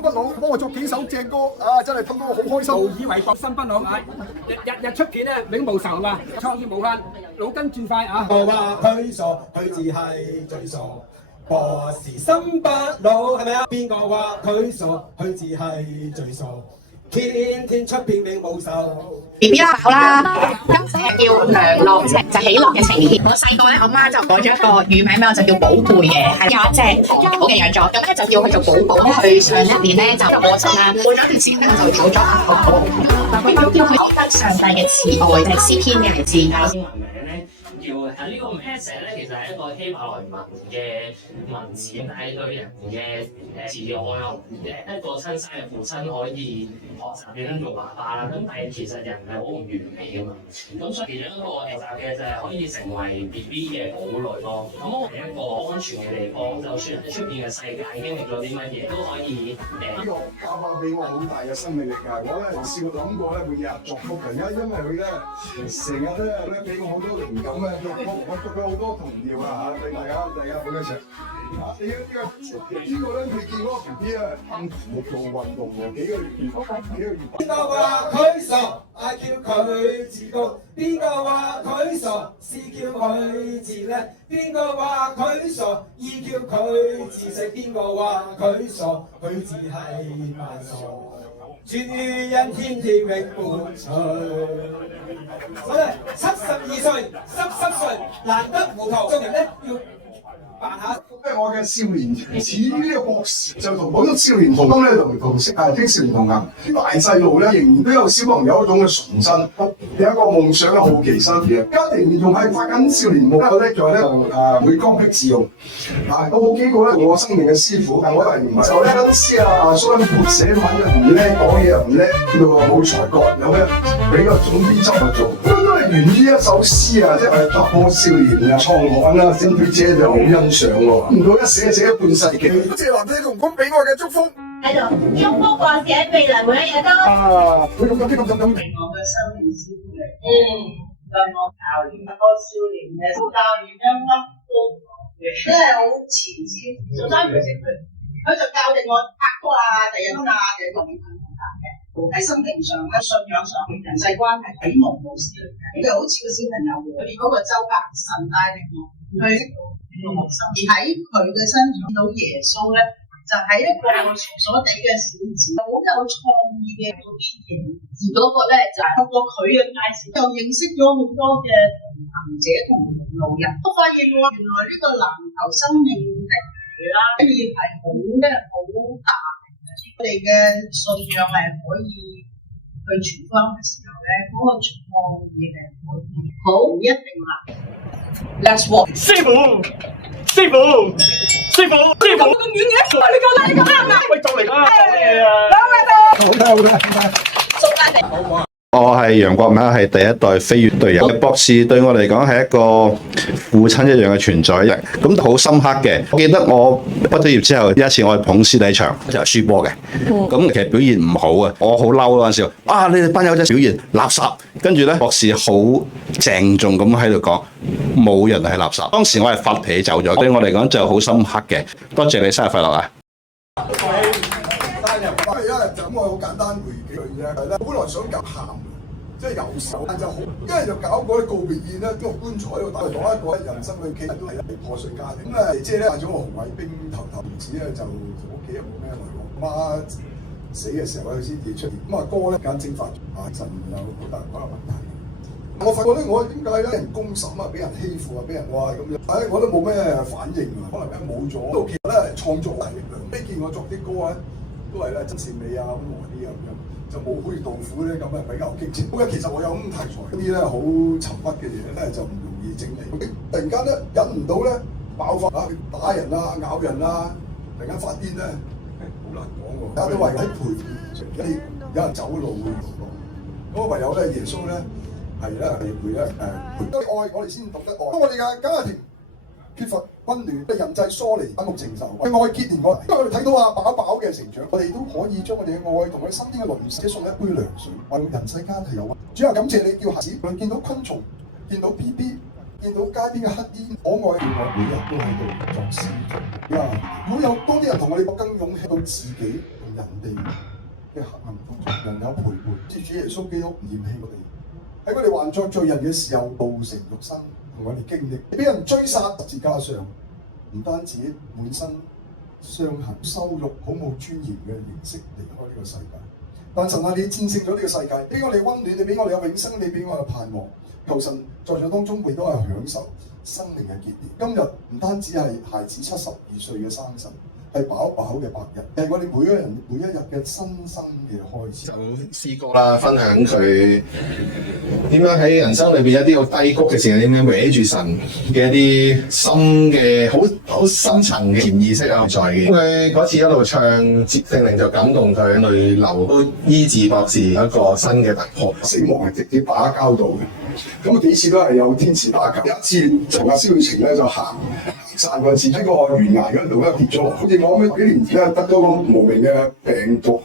新不朗幫我作幾首正歌啊！真係聽到我好開心。無以為國新不朗啊！日出片咧永無愁嘛，創意無限，腦筋轉快啊！我話佢傻，佢只係最傻。博士新不老係咪啊？邊個話佢傻，佢只係最傻。天天出片永無愁。B B 啦，好啦，今次係叫梁樂晴，就喜樂嘅晴天。我細個咧，我媽就改咗一個乳名俾我，就叫寶貝嘅，係有一隻好嘅養咗，咁咧就叫佢做寶寶。佢上一年咧就過身啦，過咗一段時間就走咗下寶寶。佢要叫佢講翻上帝嘅慈愛，就係詩篇嘅字眼。英文名咧叫呢個 Message 咧，其實係一個希伯來文嘅文字，係對人嘅自愛咯。一個親生嘅父親可以學習點樣做爸爸啦。咁但係其實人係好唔完美噶嘛。咁所以其中一個學習嘅就係可以成為 BB 嘅堡壘咯。咁我係一個安全嘅地方，就算喺出邊嘅世界經歷咗啲乜嘢，都可以呢個教法俾我好大嘅生命力㗎。我咧試過諗過咧會日日作曲嘅，因為佢咧成日咧俾我好多靈感啊！我讀咗好多童謠啊嚇，俾大家本一齊。你呢個咧未見嗰個 BB 啊，幸福做運動喎，幾個月。邊個話佢傻，嗌叫佢自高；邊個話佢傻，是叫佢自叻；邊個話佢傻，意叫佢自食；邊個話佢傻，佢自係扮傻。主因天天永伴隨。我哋72歲，濕歲，難得糊塗，做人咧要扮下。我嘅少年始於呢個博士，就同好多少年同工咧同青少年同行。大細路咧仍然都有小朋友一種嘅純真，有一個夢想嘅好奇心。家庭仲係發緊少年夢，我叻在咧會剛愎自用。我好幾個咧我生命嘅師傅，但我係唔係就咧恩師啊，蘇恩培寫文又唔叻，講嘢又唔叻，呢度冇才幹，有咩俾個總編輯去做，都係源於一首詩啊，即係突破少年啊，創刊啦，星妹姐就好欣賞喎。唔到一寫一半世紀，謝蘭姐公公俾我嘅祝福喺度，祝福我寫未來每一日都。佢咁俾我嘅生命師傅嚟，對我教練一個少年嘅教練一乜都真係好前瞻，做三樣先佢就教定我拍拖啊、第一啊、第一個點樣拍嘅，喺心靈上、喺信仰上、人際關係啟蒙老師嚟嘅，佢好似個小朋友，佢哋嗰個周伯神帶領我去而喺佢嘅身上見到耶穌咧，就係一個傻傻地嘅小子，好有創意嘅嗰啲嘢。而嗰個咧就係透過佢嘅介紹，又認識咗好多嘅同行者同路人，都發現原來呢個籃球生命力啦，可以係好大嘅。我哋嘅信仰係可以去傳福音嘅時候咧，嗰個創意係可以好唔一定啦。Let's walk， 師傅，咁遠嘅，你夠啦，喂，就嚟啦，送翻嚟，好唔好？我係楊國明，係第一代飛越隊友。博士對我嚟講係一個父親一樣嘅存在，咁好深刻嘅。我記得我畢咗業之後，有一次我去捧師弟場就係輸波嘅，咁其實表現唔好啊，我好嬲嗰陣時候，你哋班友仔表現垃圾。跟住咧，博士好鄭重咁喺度講，冇人係垃圾。當時我係發脾氣走咗，對我嚟講就好深刻嘅。多謝你，生日快樂啊！就咁我好簡單回幾句啫，係啦。本來想夾鹹，即係有手，但就好，一係就搞嗰啲告別宴咧，個棺材喺度打嚟講一個人生嘅記憶，都係一破碎家庭。咁姐咧帶咗個紅衛兵頭子咧，就屋企又冇咩來往。媽死嘅時候佢先至出現。咁哥咧間蒸發神有好大可能問題。我發覺咧，我點解咧人公審啊，俾人欺負啊，俾人話咁樣，我都冇咩反應啊，可能因為冇咗。其實咧創作大力量，你見我作啲歌咧。都係咧，真善美啊，咁和啲啊咁樣，就冇好似杜甫咧咁啊比較激情。不過其實我有咁題材，啲咧好沉鬱嘅嘢咧就唔容易整理。突然間咧忍唔到咧爆發啊，打人啊、咬人啊，突然間發癲咧，好難講喎。大家都為喺陪伴，有人走路會咁啊唯有咧耶穌咧係咧陪愛，我哋先懂得愛。當我哋嘅家庭缺乏溫暖，人際疏離，反目成仇，愛結連我。因為我哋睇到飽飽嘅成長，我哋都可以將我哋嘅愛同佢身邊嘅鄰舍送一杯涼水，為人世間係有溫。主啊，感謝你叫孩子，無論見到昆蟲，見到 BB， 見到街邊嘅乞衣，可愛叫我每日都喺度作詩。如果有多啲人同我哋更勇氣到自己同人人哋嘅黑暗當中，人有陪伴。主耶穌基督唔嫌棄我哋，喺我哋還作罪人嘅時候，道成肉身同我哋經歷，俾人追殺十字架上，唔單止滿身傷痕、羞辱、好冇尊嚴嘅形式離開呢個世界。但神啊，你戰勝咗呢個世界，俾我哋溫暖，你俾我哋有永生，你俾我哋盼望。求神在座當中，亦都係享受生命嘅結連。今日唔單止係孩子72歲嘅生辰，係飽飽嘅白日，係我哋每一個人每一日嘅新生嘅開始。就試過啦，分享佢點樣喺人生裏邊一啲好低谷嘅時候，點樣搲住神嘅一啲深嘅好深層嘅潛意識啊在嘅。佢嗰次一路唱，聖靈就感動佢淚流，都醫治博士一個新嘅突破。死亡係直接打交到嘅，咁幾次都係有天使打交。有一次同阿蕭雨晴咧就行山嗰次喺個懸崖嗰度咧跌咗落，好似我咁幾年前咧得咗個無名嘅病毒，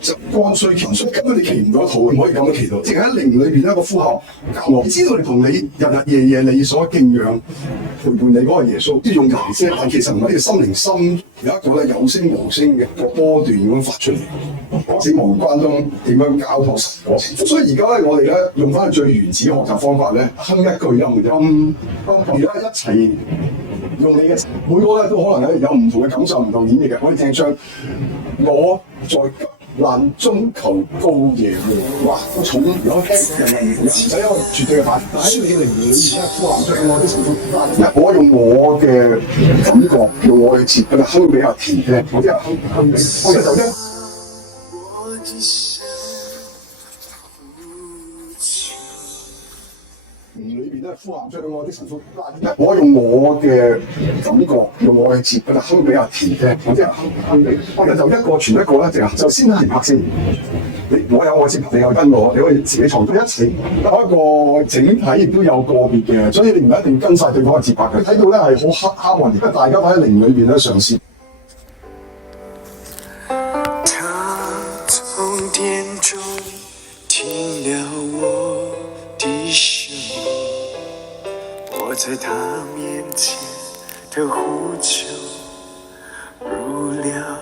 就肝衰強衰，根本你祈唔到肚，唔可以咁樣祈禱，淨係喺靈裏邊一個呼喊教我，知道你同你日日夜夜你所敬仰陪伴你嗰個耶穌，即係用人聲，但其實唔係，呢個心靈深有一個咧有聲無聲嘅個波段咁樣發出嚟，死亡關中點樣交託神過程。所以而家咧我哋咧用翻最原始學習方法咧，哼一句音嘅啫，而家一齊。用你嘅每個咧都可能有唔同嘅感受、唔同演繹嘅，可以正唱我在急難中求告耶和華，個重有人民詞仔一個絕對嘅反應。但喺你靈裏面咧，呼喊出我啲情緒，我用我嘅感覺，用我嘅詞，佢就哼俾阿田聽，我啲人哼俾，我就聽。裏邊咧呼喊出我啲神父，我用我嘅感覺，用我嘅節，佢就哼俾阿田聽，我啲人哼俾，我哋就一個傳一個啦，就先填拍先。我有我節拍，你有跟我，你可以自己創作一齊。一個整體亦都有個別嘅，所以你唔係一定跟晒對方嘅節拍嘅。睇到咧係好黑暗，而家大家喺靈裏邊咧嘗試。他從殿中聽了我的聲音，我在他面前的呼求，入了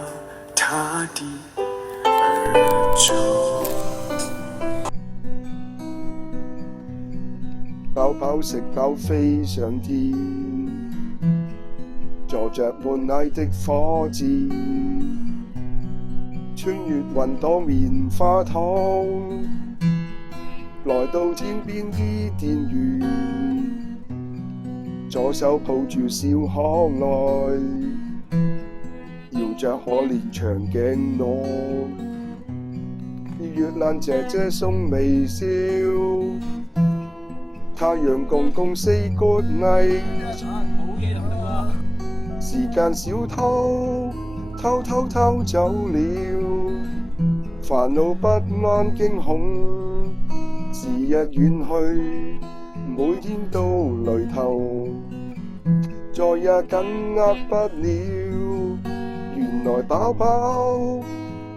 他的耳中。飽飽食飽飛上天，坐着滿奶的火箭，穿越雲朵棉花糖，來到天邊伊甸園，左手抱住小可愛，搖着可憐長頸鹿，月亮姐姐送微笑，太陽公公 say good night， 時間小偷偷偷偷走了，煩惱不安驚恐，時日遠去，每天都累頭，再也緊握不了，原來寶寶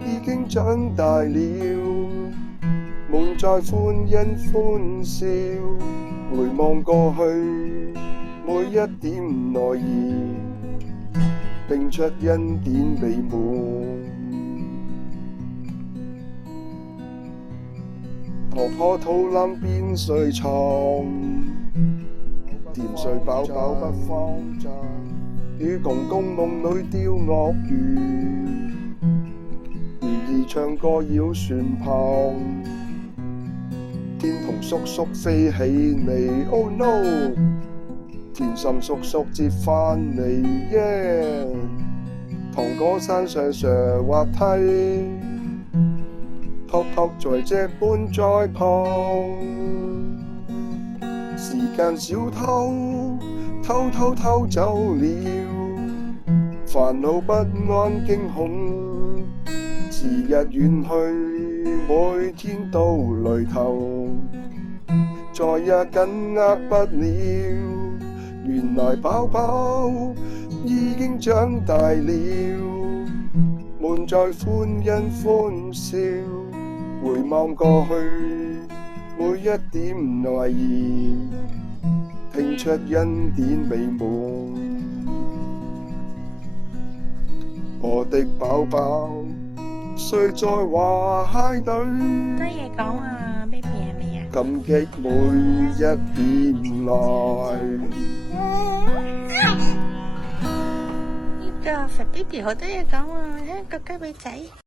已經長大了，滿載歡欣歡笑，回望過去每一點內意，拼出恩典美滿。婆婆肚腩邊睡床，甜睡飽飽不慌張，與公公夢裏釣鱷魚，魚兒唱歌繞船旁，天童叔叔飛起嚟 ，Oh no！ 甜心叔叔接返嚟，耶！糖果山上滑梯。托托在這般在旁，時間小偷偷偷偷走了，煩惱不安驚恐，時日遠去，每天都累頭，再也緊握不了，原來寶寶已經長大了，滿載歡欣歡笑。回望過去，每一點內意，拼出恩典美滿。我的寶寶誰在懷裡？多嘢講啊，baby 係咪啊？感激每一年來。呢個肥 baby 好多嘢講啊，睇下個雞髀仔。